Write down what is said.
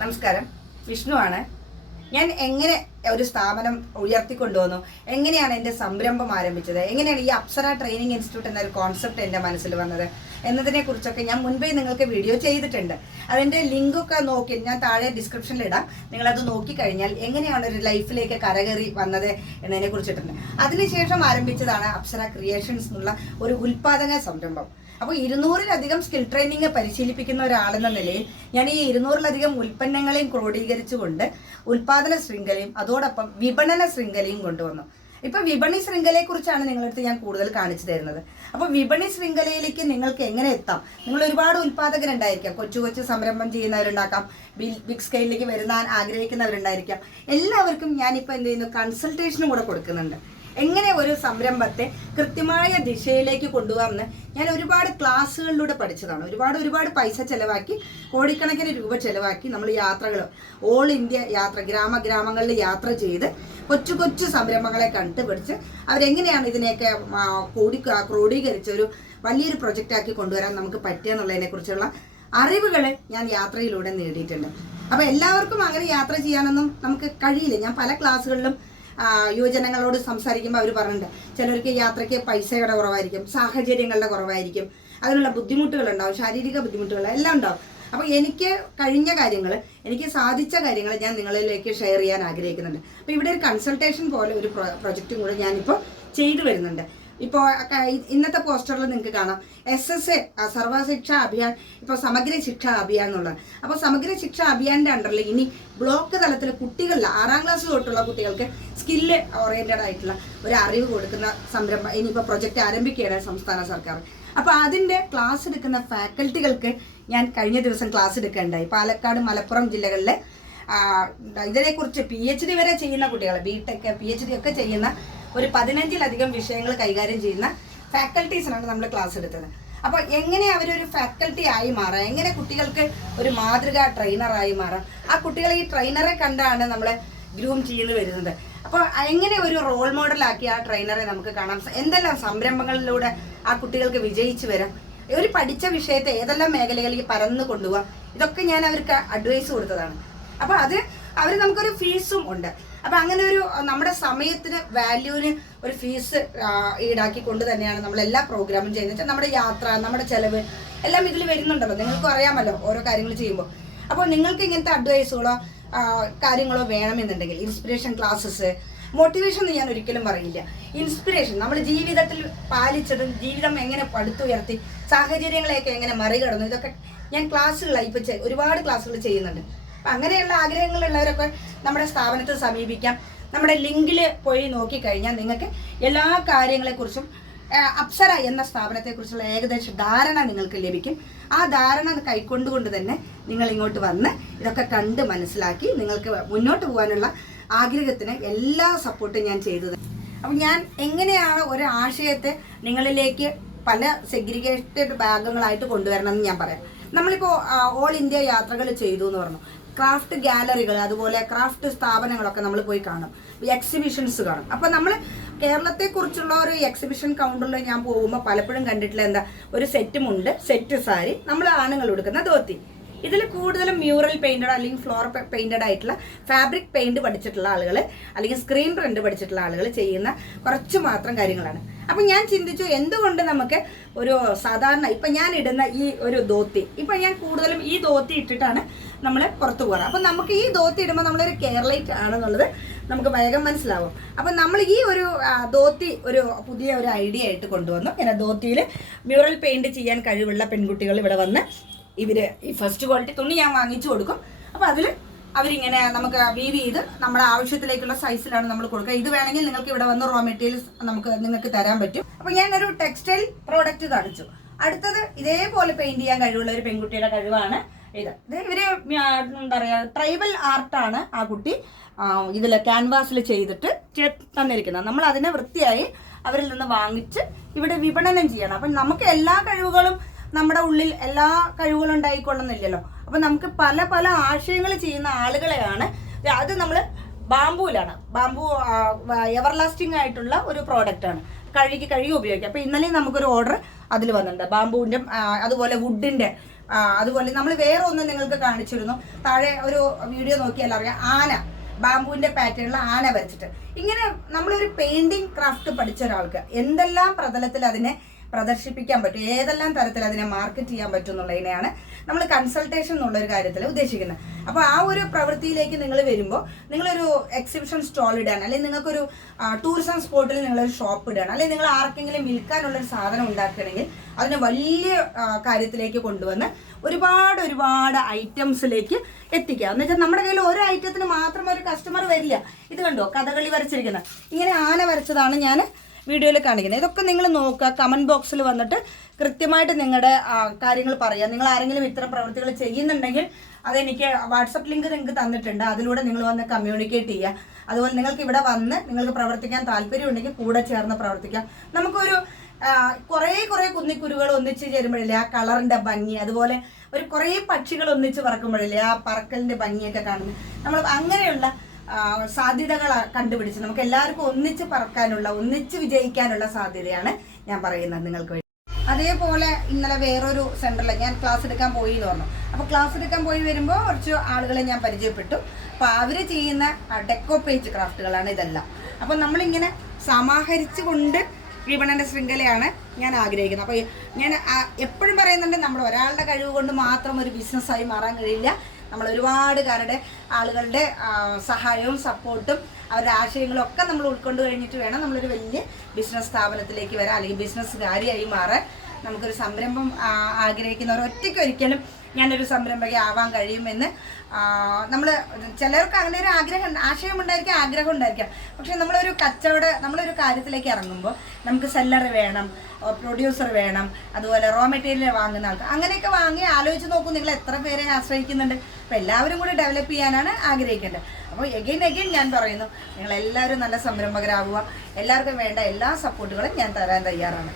നമസ്കാരം, വിഷ്ണുവാണ്. ഞാൻ എങ്ങനെ ഒരു സ്ഥാപനം ഉയർത്തിക്കൊണ്ടുവന്നു, എങ്ങനെയാണ് എൻ്റെ സംരംഭം ആരംഭിച്ചത്, എങ്ങനെയാണ് ഈ അപ്സര ട്രെയിനിങ് ഇൻസ്റ്റിറ്റ്യൂട്ട് എന്നൊരു കോൺസെപ്റ്റ് എൻ്റെ മനസ്സിൽ വന്നത് എന്നതിനെ കുറിച്ചൊക്കെ ഞാൻ മുൻപേ നിങ്ങൾക്ക് വീഡിയോ ചെയ്തിട്ടുണ്ട്. അതിൻ്റെ ലിങ്കൊക്കെ നോക്കി ഞാൻ താഴെ ഡിസ്ക്രിപ്ഷനിൽ ഇടാം. നിങ്ങളത് നോക്കിക്കഴിഞ്ഞാൽ എങ്ങനെയാണ് ഒരു ലൈഫിലേക്ക് കരകയറി വന്നത് എന്നതിനെ കുറിച്ചിട്ടുണ്ട്. അതിനുശേഷം ആരംഭിച്ചതാണ് അപ്സര ക്രിയേഷൻസ് എന്നുള്ള ഒരു ഉൽപാദന സംരംഭം. അപ്പോൾ 200-ലധികം സ്കിൽ ട്രെയിനിങ് പരിശീലിപ്പിക്കുന്ന ഒരാളെന്ന നിലയിൽ ഞാൻ ഈ 200-ലധികം ഉൽപ്പന്നങ്ങളെയും ക്രോഡീകരിച്ചുകൊണ്ട് ഉൽപാദന ശൃംഖലയും അതോടൊപ്പം വിപണന ശൃംഖലയും കൊണ്ടുവന്നു. ഇപ്പൊ വിപണി ശൃംഖലയെക്കുറിച്ചാണ് നിങ്ങളടുത്ത് ഞാൻ കൂടുതൽ കാണിച്ചു തരുന്നത്. അപ്പോൾ വിപണി ശൃംഖലയിലേക്ക് നിങ്ങൾക്ക് എങ്ങനെ എത്താം? നിങ്ങൾ ഒരുപാട് ഉൽപാദകരുണ്ടായിരിക്കാം, കൊച്ചു കൊച്ചു സംരംഭം ചെയ്യുന്നവരുണ്ടാക്കാം, ബിഗ് സ്കെയിലിലേക്ക് വരുത്താൻ ആഗ്രഹിക്കുന്നവരുണ്ടായിരിക്കാം. എല്ലാവർക്കും ഞാനിപ്പോൾ എന്ത് ചെയ്യുന്നു, കൺസൾട്ടേഷനും കൂടെ കൊടുക്കുന്നുണ്ട്. എങ്ങനെ ഒരു സംരംഭത്തെ കൃത്യമായ ദിശയിലേക്ക് കൊണ്ടുപോകാമെന്ന് ഞാൻ ഒരുപാട് ക്ലാസ്സുകളിലൂടെ പഠിച്ചതാണ്. ഒരുപാട് പൈസ ചെലവാക്കി, കോടിക്കണക്കിന് രൂപ ചെലവാക്കി നമ്മൾ യാത്രകൾ, ഓൾ ഇന്ത്യ യാത്ര, ഗ്രാമങ്ങളിൽ യാത്ര ചെയ്ത് കൊച്ചു സംരംഭങ്ങളെ കണ്ടുപിടിച്ച് അവരെങ്ങനെയാണ് ഇതിനെയൊക്കെ ക്രോഡീകരിച്ച് ഒരു വലിയൊരു പ്രൊജക്റ്റാക്കി കൊണ്ടുവരാൻ നമുക്ക് പറ്റുക എന്നുള്ളതിനെ കുറിച്ചുള്ള അറിവുകൾ ഞാൻ യാത്രയിലൂടെ നേടിയിട്ടുണ്ട്. അപ്പോൾ എല്ലാവർക്കും അങ്ങനെ യാത്ര ചെയ്യാനൊന്നും നമുക്ക് കഴിയില്ല. ഞാൻ പല ക്ലാസ്സുകളിലും യുവജനങ്ങളോട് സംസാരിക്കുമ്പോൾ അവർ പറഞ്ഞിട്ടുണ്ട്, ചിലർക്ക് യാത്രയ്ക്ക് പൈസയുടെ കുറവായിരിക്കും, സാഹചര്യങ്ങളുടെ കുറവായിരിക്കും, അതിനുള്ള ബുദ്ധിമുട്ടുകളുണ്ടാവും, ശാരീരിക ബുദ്ധിമുട്ടുകൾ എല്ലാം ഉണ്ടാവും. അപ്പോൾ എനിക്ക് കഴിഞ്ഞ കാര്യങ്ങൾ, എനിക്ക് സാധിച്ച കാര്യങ്ങൾ ഞാൻ നിങ്ങളിലേക്ക് ഷെയർ ചെയ്യാൻ ആഗ്രഹിക്കുന്നുണ്ട്. അപ്പോൾ ഇവിടെ ഒരു കൺസൾട്ടേഷൻ പോലെ ഒരു പ്രൊജക്റ്റും കൂടെ ഞാനിപ്പോൾ ചെയ്തു വരുന്നുണ്ട്. ഇപ്പോൾ ഇന്നത്തെ പോസ്റ്ററിൽ നിങ്ങൾക്ക് കാണാം SSA സർവശിക്ഷ അഭിയാൻ, ഇപ്പോൾ സമഗ്ര ശിക്ഷ അഭിയാൻ എന്നുള്ളത്. അപ്പോൾ സമഗ്ര ശിക്ഷ അഭിയാൻ്റെ അണ്ടറിൽ ഇനി ബ്ലോക്ക് തലത്തിൽ കുട്ടികളിൽ 6ാം ക്ലാസ് തൊട്ടുള്ള കുട്ടികൾക്ക് സ്കില്ല് ഓറിയൻറ്റഡ് ആയിട്ടുള്ള ഒരു അറിവ് കൊടുക്കുന്ന സംരംഭം ഇനിയിപ്പോൾ പ്രൊജക്റ്റ് ആരംഭിക്കുകയാണ് സംസ്ഥാന സർക്കാർ. അപ്പോൾ അതിൻ്റെ ക്ലാസ് എടുക്കുന്ന ഫാക്കൽറ്റികൾക്ക് ഞാൻ കഴിഞ്ഞ ദിവസം ക്ലാസ് എടുക്കുകയുണ്ടായി. പാലക്കാട്, മലപ്പുറം ജില്ലകളിലെ ഇതിനെക്കുറിച്ച് PhD വരെ ചെയ്യുന്ന കുട്ടികൾ, BTech PhD ഒക്കെ ചെയ്യുന്ന ഒരു 15-ലധികം വിഷയങ്ങൾ കൈകാര്യം ചെയ്യുന്ന ഫാക്കൽറ്റീസിനാണ് നമ്മൾ ക്ലാസ് എടുത്തത്. അപ്പോൾ എങ്ങനെ അവരൊരു ഫാക്കൽറ്റി ആയി മാറാം, എങ്ങനെ കുട്ടികൾക്ക് ഒരു മാതൃക ട്രെയിനറായി മാറാം, ആ കുട്ടികളെ ഈ ട്രെയിനറെ കണ്ടാണ് നമ്മളെ ഗ്രൂം ചെയ്ത് വരുന്നത്. അപ്പോൾ എങ്ങനെ ഒരു റോൾ മോഡലാക്കി ആ ട്രെയിനറെ നമുക്ക് കാണാം, എന്തെല്ലാം സംരംഭങ്ങളിലൂടെ ആ കുട്ടികൾക്ക് വിജയിച്ചു വരാം, ഒരു പഠിച്ച വിഷയത്തെ ഏതെല്ലാം മേഖലകളിലേക്ക് പരന്നു കൊണ്ടുപോകാം, ഇതൊക്കെ ഞാൻ അവർക്ക് അഡ്വൈസ് കൊടുത്തതാണ്. അപ്പോൾ അത് അവർ നമുക്കൊരു ഫീസും ഉണ്ട്. അപ്പം അങ്ങനെ ഒരു നമ്മുടെ സമയത്തിന് വാല്യൂവിന് ഒരു ഫീസ് ഈടാക്കിക്കൊണ്ട് തന്നെയാണ് നമ്മൾ എല്ലാ പ്രോഗ്രാമും ചെയ്യുന്നത്. നമ്മുടെ യാത്ര, നമ്മുടെ ചെലവ് എല്ലാം ഇതിൽ വരുന്നുണ്ടല്ലോ, നിങ്ങൾക്കും അറിയാമല്ലോ ഓരോ കാര്യങ്ങൾ ചെയ്യുമ്പോൾ. അപ്പോൾ നിങ്ങൾക്ക് ഇങ്ങനത്തെ അഡ്വൈസുകളോ കാര്യങ്ങളോ വേണമെന്നുണ്ടെങ്കിൽ ഇൻസ്പിറേഷൻ ക്ലാസ്സസ്, മോട്ടിവേഷൻ എന്ന് ഞാൻ ഒരിക്കലും പറയില്ല, ഇൻസ്പിറേഷൻ നമ്മൾ ജീവിതത്തിൽ പാലിച്ചതും ജീവിതം എങ്ങനെ പടുത്തുയർത്തി സാഹചര്യങ്ങളെയൊക്കെ എങ്ങനെ മറികടന്നു, ഇതൊക്കെ ഞാൻ ക്ലാസ്സുകളായി ഇപ്പോൾ ഒരുപാട് ക്ലാസ്സുകൾ ചെയ്യുന്നുണ്ട്. അപ്പം അങ്ങനെയുള്ള ആഗ്രഹങ്ങളുള്ളവരൊക്കെ നമ്മുടെ സ്ഥാപനത്തിൽ സമീപിക്കാം. നമ്മുടെ ലിങ്കിൽ പോയി നോക്കിക്കഴിഞ്ഞാൽ നിങ്ങൾക്ക് എല്ലാ കാര്യങ്ങളെക്കുറിച്ചും അപ്സര എന്ന സ്ഥാപനത്തെക്കുറിച്ചുള്ള ഏകദേശ ധാരണ നിങ്ങൾക്ക് ലഭിക്കും. ആ ധാരണ കൈക്കൊണ്ടുകൊണ്ട് തന്നെ നിങ്ങൾ ഇങ്ങോട്ട് വന്ന് ഇതൊക്കെ കണ്ട് മനസ്സിലാക്കി നിങ്ങൾക്ക് മുന്നോട്ട് പോകാനുള്ള ആഗ്രഹത്തിന് എല്ലാ സപ്പോർട്ടും ഞാൻ ചെയ്തത്. അപ്പം ഞാൻ എങ്ങനെയാണ് ഒരു ആശയത്തെ നിങ്ങളിലേക്ക് പല സെഗ്രിഗേറ്റഡ് ഭാഗങ്ങളായിട്ട് കൊണ്ടുവരണം എന്ന് ഞാൻ പറയാം. നമ്മളിപ്പോൾ ഓൾ ഇന്ത്യ യാത്രകൾ ചെയ്തു എന്ന് പറഞ്ഞു, ക്രാഫ്റ്റ് ഗാലറികൾ, അതുപോലെ ക്രാഫ്റ്റ് സ്ഥാപനങ്ങളൊക്കെ നമ്മൾ പോയി കാണും, എക്സിബിഷൻസ് കാണും. അപ്പോൾ നമ്മൾ കേരളത്തെക്കുറിച്ചുള്ള ഒരു എക്സിബിഷൻ കൗണ്ടറിൽ ഞാൻ പോകുമ്പോൾ പലപ്പോഴും കണ്ടിട്ടില്ല എന്താ, ഒരു സെറ്റ് മുണ്ട്, സെറ്റ് സാരി, നമ്മൾ ആണുങ്ങൾ എടുക്കുന്ന ധോത്തി. ഇതിൽ കൂടുതലും മ്യൂറൽ പെയിന്റഡ് അല്ലെങ്കിൽ ഫ്ലോർ പെയിന്റഡ് ആയിട്ടുള്ള ഫാബ്രിക് പെയിന്റ് പഠിച്ചിട്ടുള്ള ആളുകൾ അല്ലെങ്കിൽ സ്ക്രീൻ പ്രിന്റ് പഠിച്ചിട്ടുള്ള ആളുകൾ ചെയ്യുന്ന കുറച്ച് മാത്രം കാര്യങ്ങളാണ്. അപ്പം ഞാൻ ചിന്തിച്ചു, എന്തുകൊണ്ട് നമുക്ക് ഒരു സാധാരണ ഇപ്പം ഞാൻ ഇടുന്ന ഈ ഒരു ധോത്തി, ഇപ്പം ഞാൻ കൂടുതലും ഈ ധോത്തി ഇട്ടിട്ടാണ് നമ്മൾ പുറത്തു പോകാറ്. അപ്പം നമുക്ക് ഈ ധോത്തി ഇടുമ്പോൾ നമ്മളൊരു കേരളൈറ്റ് ആണെന്നുള്ളത് നമുക്ക് വേഗം മനസ്സിലാവും. അപ്പം നമ്മൾ ഈ ഒരു ധോത്തി ഒരു പുതിയ ഒരു ഐഡിയ ആയിട്ട് കൊണ്ടുവന്നു. ഇങ്ങനെ ധോത്തിയിൽ മ്യൂറൽ പെയിന്റ് ചെയ്യാൻ കഴിവുള്ള പെൺകുട്ടികൾ ഇവിടെ വന്ന് ഇവർ ഈ ഫസ്റ്റ് ക്വാളിറ്റി തുണി ഞാൻ വാങ്ങിച്ചു കൊടുക്കും. അപ്പോൾ അതിൽ അവരിങ്ങനെ നമുക്ക് വീവ് ചെയ്ത് നമ്മുടെ ആവശ്യത്തിലേക്കുള്ള സൈസിലാണ് നമ്മൾ കൊടുക്കുക. ഇത് വേണമെങ്കിൽ നിങ്ങൾക്ക് ഇവിടെ വന്ന് റോ മെറ്റീരിയൽസ് നിങ്ങൾക്ക് തരാൻ പറ്റും. അപ്പോൾ ഞാനൊരു ടെക്സ്റ്റൈൽ പ്രോഡക്റ്റ് കാണിച്ചു. അടുത്തത് ഇതേപോലെ പെയിന്റ് ചെയ്യാൻ കഴിവുള്ള ഒരു പെൺകുട്ടിയുടെ കഴിവാണ് ഇത്. ഇവര് എന്താ പറയുക, ട്രൈബൽ ആർട്ടാണ് ആ കുട്ടി ഇതിൽ ക്യാൻവാസിൽ ചെയ്തിട്ട് തന്നിരിക്കുന്നത്. നമ്മൾ അതിനെ വൃത്തിയായി അവരിൽ നിന്ന് വാങ്ങിച്ച് ഇവിടെ വിപണനം ചെയ്യണം. അപ്പം നമുക്ക് എല്ലാ കഴിവുകളും, നമ്മുടെ ഉള്ളിൽ എല്ലാ കഴിവുകളും ഉണ്ടായിക്കൊള്ളുന്നില്ലല്ലോ. അപ്പം നമുക്ക് പല പല ആശയങ്ങൾ ചെയ്യുന്ന ആളുകളെയാണ്. അത് നമ്മൾ ബാംബുവിലാണ്, ബാംബു എവർലാസ്റ്റിംഗ് ആയിട്ടുള്ള ഒരു പ്രോഡക്റ്റാണ്, കഴുകി ഉപയോഗിക്കാം. അപ്പോൾ ഇന്നലെ നമുക്കൊരു ഓർഡർ അതിൽ വന്നിട്ടുണ്ട്, ബാംബുവിൻ്റെ അതുപോലെ വുഡിൻ്റെ അതുപോലെ നമ്മൾ വേറെ ഒന്ന് നിങ്ങൾക്ക് കാണിച്ചിരുന്നു. താഴെ ഒരു വീഡിയോ നോക്കിയാൽ അറിയാം, ആന, ബാമ്പുവിന്റെ പാറ്റേണിലുള്ള ആന വരച്ചിട്ട്. ഇങ്ങനെ നമ്മളൊരു പെയിന്റിങ് ക്രാഫ്റ്റ് പഠിച്ച ഒരാൾക്ക് എന്തെല്ലാം പ്രതലത്തിൽ അതിനെ പ്രദർശിപ്പിക്കാൻ പറ്റും, ഏതെല്ലാം തരത്തിൽ അതിനെ മാർക്കറ്റ് ചെയ്യാൻ പറ്റും എന്നുള്ളതിനെയാണ് നമ്മൾ കൺസൾട്ടേഷൻ എന്നുള്ളൊരു കാര്യത്തിൽ ഉദ്ദേശിക്കുന്നത്. അപ്പോൾ ആ ഒരു പ്രവൃത്തിയിലേക്ക് നിങ്ങൾ വരുമ്പോൾ നിങ്ങളൊരു എക്സിബിഷൻ സ്റ്റോൾ ഇടാൻ, അല്ലെങ്കിൽ നിങ്ങൾക്കൊരു ടൂറിസം സ്പോട്ടിൽ നിങ്ങളൊരു ഷോപ്പ് ഇടാൻ, അല്ലെങ്കിൽ നിങ്ങൾ ആർക്കെങ്കിലും വിൽക്കാനുള്ളൊരു സാധനം ഉണ്ടാക്കുകയാണെങ്കിൽ അതിനെ വലിയ കാര്യത്തിലേക്ക് കൊണ്ടുവന്ന് ഒരുപാട് ഐറ്റംസിലേക്ക് എത്തിക്കുക. എന്ന് വെച്ചാൽ നമ്മുടെ കയ്യിൽ ഒരു ഐറ്റത്തിന് മാത്രം ഒരു കസ്റ്റമർ വരില്ല. ഇത് കണ്ടോ, കഥകളി വരച്ചിരിക്കുന്നത്, ഇങ്ങനെ ആന വരച്ചതാണ് ഞാൻ വീഡിയോയിൽ കാണിക്കുന്നത്. ഇതൊക്കെ നിങ്ങൾ നോക്കുക, കമൻറ്റ് ബോക്സിൽ വന്നിട്ട് കൃത്യമായിട്ട് നിങ്ങളുടെ കാര്യങ്ങൾ പറയുക. നിങ്ങൾ ആരെങ്കിലും ഇത്തരം പ്രവൃത്തികൾ ചെയ്യുന്നുണ്ടെങ്കിൽ അതെനിക്ക് വാട്സപ്പ് ലിങ്ക് നിങ്ങൾക്ക് തന്നിട്ടുണ്ട്, അതിലൂടെ നിങ്ങൾ വന്ന് കമ്മ്യൂണിക്കേറ്റ് ചെയ്യുക. അതുപോലെ നിങ്ങൾക്ക് ഇവിടെ വന്ന് നിങ്ങൾക്ക് പ്രവർത്തിക്കാൻ താല്പര്യമുണ്ടെങ്കിൽ കൂടെ ചേർന്ന് പ്രവർത്തിക്കാം. നമുക്കൊരു കുറേ കുന്നിക്കുരുകൾ ഒന്നിച്ച് ചേരുമ്പോഴില്ലേ ആ കളറിൻ്റെ ഭംഗി, അതുപോലെ കുറേ പക്ഷികൾ ഒന്നിച്ച് പറക്കുമ്പോഴില്ലേ ആ പറക്കലിൻ്റെ ഭംഗിയൊക്കെ കാണുന്നത്. നമ്മൾ അങ്ങനെയുള്ള സാധ്യതകൾ കണ്ടുപിടിച്ച് നമുക്ക് എല്ലാവർക്കും ഒന്നിച്ച് പറക്കാനുള്ള, ഒന്നിച്ച് വിജയിക്കാനുള്ള സാധ്യതയാണ് ഞാൻ പറയുന്നത് നിങ്ങൾക്ക് വേണ്ടി. അതേപോലെ ഇന്നലെ വേറൊരു സെന്ററിൽ ഞാൻ ക്ലാസ് എടുക്കാൻ പോയി എന്ന് പറഞ്ഞു. അപ്പോൾ ക്ലാസ് എടുക്കാൻ പോയി വരുമ്പോൾ കുറച്ച് ആളുകളെ ഞാൻ പരിചയപ്പെട്ടു. അപ്പോൾ അവർ ചെയ്യുന്ന ഡെക്കോ പേജ് ക്രാഫ്റ്റുകളാണ് ഇതെല്ലാം. അപ്പോൾ നമ്മളിങ്ങനെ സമാഹരിച്ചു കൊണ്ട് വിപണന ശൃംഖലയാണ് ഞാൻ ആഗ്രഹിക്കുന്നത്. അപ്പോൾ ഞാൻ എപ്പോഴും പറയുന്നുണ്ട്, നമ്മൾ ഒരാളുടെ കഴിവ് കൊണ്ട് മാത്രം ഒരു ബിസിനസ്സായി മാറാൻ കഴിയില്ല. നമ്മൾ ഒരുപാട് ആളുകളുടെ സഹായവും സപ്പോർട്ടും അവരുടെ ആശയങ്ങളും ഒക്കെ നമ്മൾ ഉൾക്കൊണ്ട് കഴിഞ്ഞിട്ട് വേണം നമ്മളൊരു വലിയ ബിസിനസ് സ്ഥാപനത്തിലേക്ക് വരാൻ, അല്ലെങ്കിൽ ബിസിനസ്സുകാരിയായി മാറാൻ. നമുക്കൊരു സംരംഭം ആഗ്രഹിക്കുന്നവർ ഒരിക്കലും ഞാനൊരു സംരംഭക ആവാൻ കഴിയുമെന്ന് നമ്മൾ ചിലർക്ക് അങ്ങനെ ഒരു ആശയം ഉണ്ടായിരിക്കാം, ആഗ്രഹം ഉണ്ടായിരിക്കാം. പക്ഷെ നമ്മളൊരു കാര്യത്തിലേക്ക് ഇറങ്ങുമ്പോൾ നമുക്ക് സെല്ലർ വേണം, പ്രൊഡ്യൂസർ വേണം, അതുപോലെ റോ മെറ്റീരിയൽ വാങ്ങുന്ന ആൾക്ക്, അങ്ങനെയൊക്കെ വാങ്ങി ആലോചിച്ച് നോക്കും നിങ്ങൾ എത്ര പേരെ ആശ്രയിക്കുന്നുണ്ട്. അപ്പോൾ എല്ലാവരും കൂടി ഡെവലപ്പ് ചെയ്യാനാണ് ആഗ്രഹിക്കേണ്ടത്. അപ്പോൾ എഗെയിൻ ഞാൻ പറയുന്നു, നിങ്ങളെല്ലാവരും നല്ല സംരംഭകരാകുക. എല്ലാവർക്കും വേണ്ട എല്ലാ സപ്പോർട്ടുകളും ഞാൻ തരാൻ തയ്യാറാണ്.